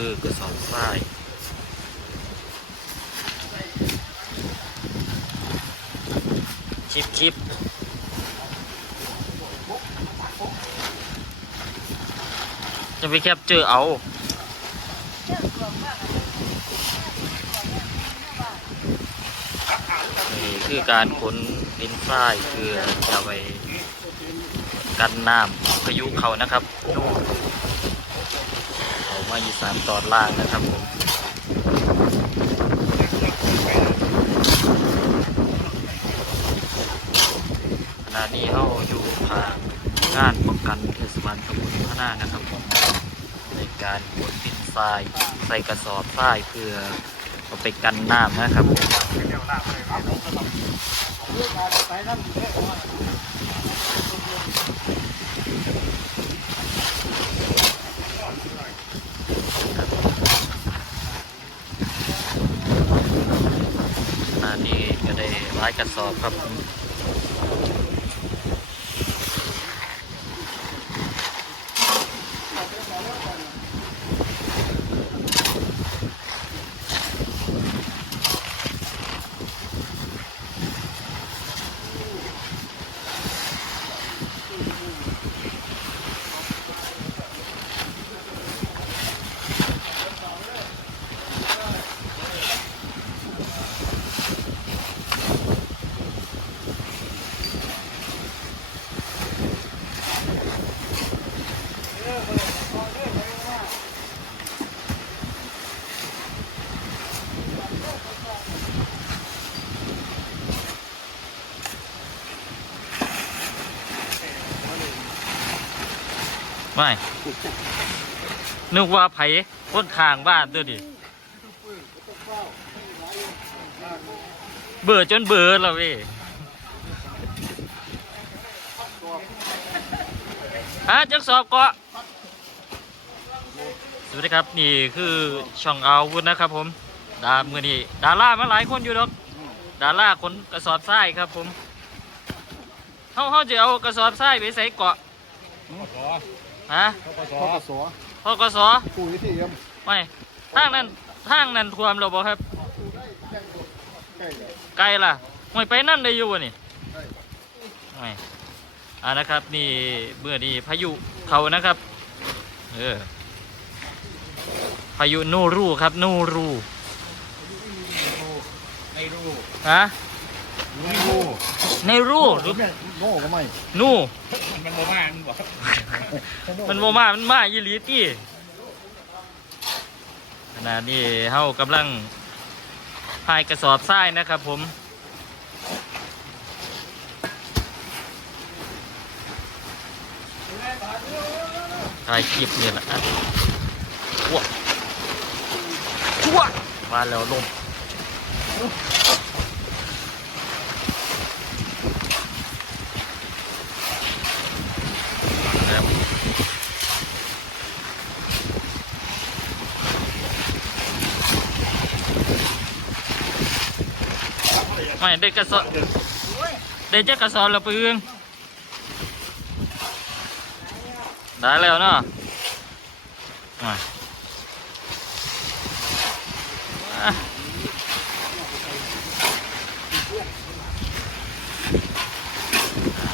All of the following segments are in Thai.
คือกระสอบทรายคลิปจะไปแคปเจอเอานี่คือการขนดินทรายเพื่อจะไปกันน้ำพายุเขานะครับเขามาอีสานตอนล่างนะครับผมขณะนี้เขาอยู่ทางงานป้องกันเทศบาลตำบลพะนานะครับผมในการขนดินทรายใส่กระสอบทรายเพื่อเอาไปกันน้ำนะครับผมอันนี้ก็ได้หลายกระสอบครับไม่นึกว่าไผ่พ้นทางบ้านตัวดิเบื่อจนเบื่อแล้วเว้ยจักสอบเกาะสวัสดีครับนี่คือช่องอาวุธนะครับผมมือนี้ดารามาหลายคนอยู่ดอกดาราคนกระสอบทรายครับผมเขาจะเอากระสอบทรายไปใส่เกาะฮะพกสปูวิธีไม่ทางนั้นท่วมเราบอกครับไกลล่ะไม่ไปนั่นได้อยู่นี่ไม่นะครับนี่เมื่อนี้พายุเขานะครับพายุนูรูครับนูรูในรูฮะในรูหรือโน่ก็ไม่นูมันโมมามันบอกมันโมมามันมายีรีตี้ขณะนี้เฮากำลังพายกระสอบทรายนะครับผมถ่ายคลิปเนี่ยแหละชั่วมาแล้วลมไม่ได้กระสอบได้จะกระสอบแล้วปืนได้แล้วเนาะ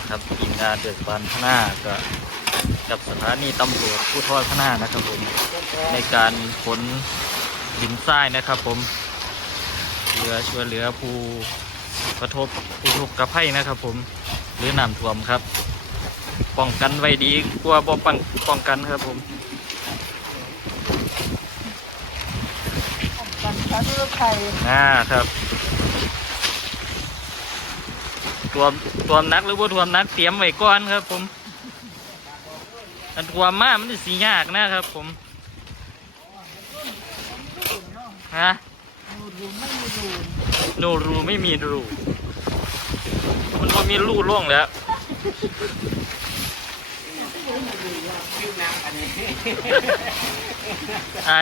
ครับทีมงานเดือดบันพะนาก็กับสถานีตำรวจภูธรพะนานะครับผมในการขนดินทรายนะครับผมช่วยเหลือผู้กระทบผู้ทุกข์กระไพนะครับผมหรือน้ำท่วมครับป้องกันไว้ดีกว่าบ่ป้องกันครับผมครับท่วมนักหรือว่าท่วมนักเตรียมไว้ก่อนครับผมอันท่วมมากมันจะสียากนะครับผม ฮะ นูรูไม่มีรู โนรูไม่มีรูมันก็มีรูล่วงแล้วไอ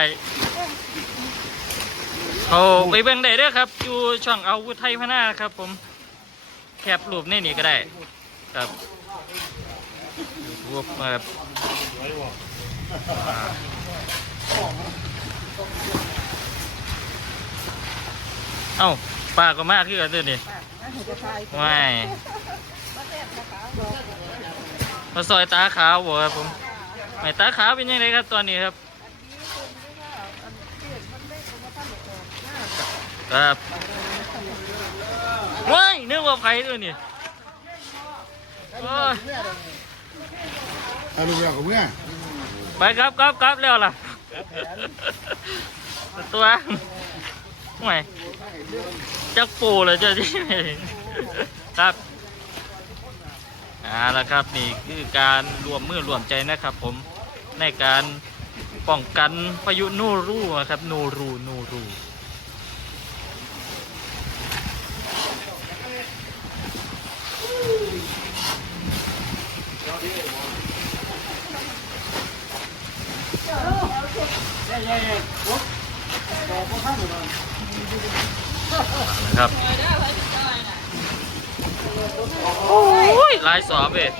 เขาไปเบิ่งได้เด้อครับอยู่ช่องอาวุธไทยพะนาครับผมแคปรูปในนี่ก็ได้ครับรูปแบบเอ้าปลาก็มากขึ้นกันด้วยนี่ไม่มาซอยตาขาวบ่ครับผมไม่ตาขาวเป็นยังไงครับตอนนี้ครับครับว้ายนึกว่าไผ่ด้วยนี่โอ้ย เอาลูกเรือของเมื่อ ไปครับแล้วล่ะตัวไม่จักปูเลยเจ้าที่ครับแล้วครับนี่คือการรวมมือรวมใจนะครับผมในการป้องกันพายุโนรูนะครับโนรู นะครับโอ้ยลายสอบเลย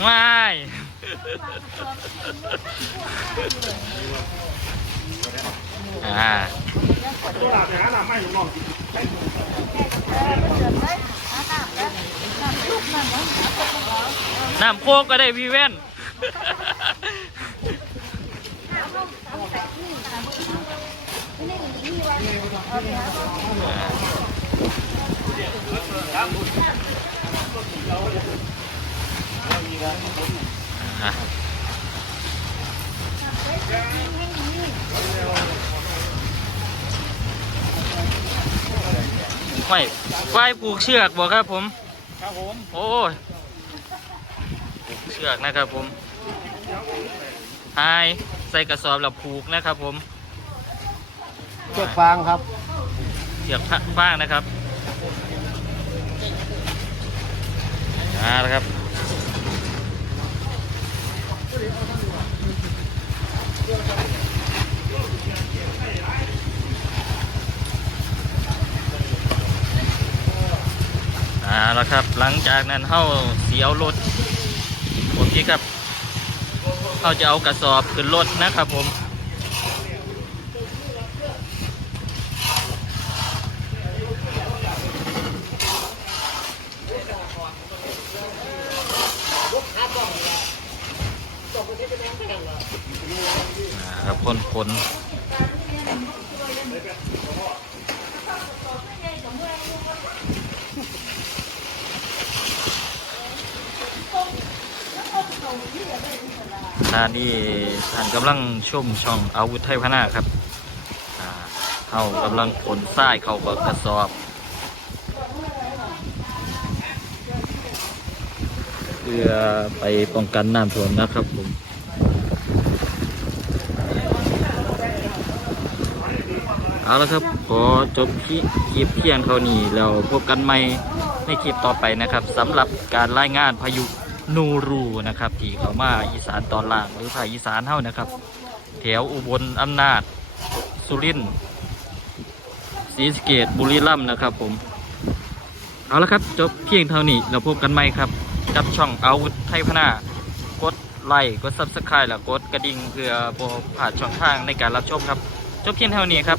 ไม่น้ำโคกก็ได้พี่แว่นไม่ไฟผูกเชือกบอกครับผมครับผมโอ้ยผูกเชือกนะครับผมไฮใส่กระสอบแล้วผูกนะครับผม เชือกฟางครับ เชือกฟางนะครับแล้วครับแล้วครับหลังจากนั้นเข้าเสียวรถโอเคครับเขาจะเอากระสอบขึ้นรถนะครับผมครับคนนี่ท่านกำลังชมช่องอาวุธไทยพะนาครับเขากำลังขนทรายเข้ากระสอบเพื่อไปป้องกันน้ำท่วมนะครับผมเอาละครับขอจบคลิปเพียงเท่านี้แล้วพบกันใหม่ในคลิปต่อไปนะครับสำหรับการรายงานพายุโนรูนะครับที่เข้ามาอีสานตอนล่างหรือภาคอีสานเท่านะครับแถวอุบลอำนาจสุรินทร์ศรีสะเกษบุรีรัมย์นะครับผมเอาละครับจบเพียงเท่านี้เราพบกันใหม่ครับกับช่องอาวุธไทยพะนากดไลค์กด Subscribe แล้วกดกระดิ่งเพื่อบ่พลาดช่องทางในการรับชมครับจบเพียงเท่านี้ครับ